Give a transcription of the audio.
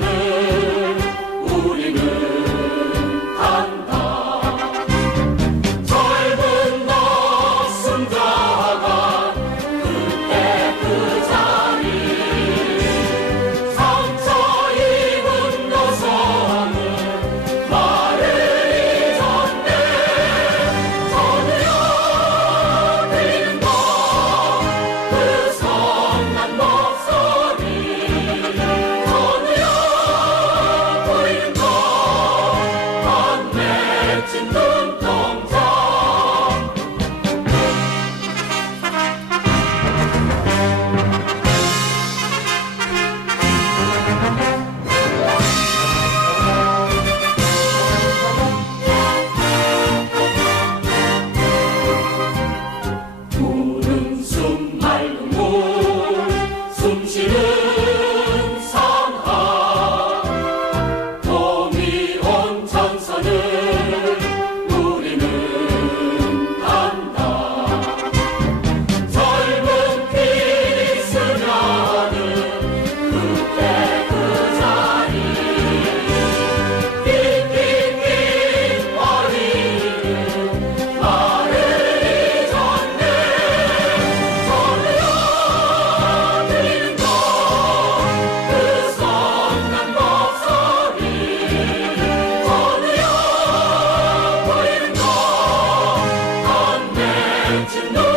Hallelujah. To know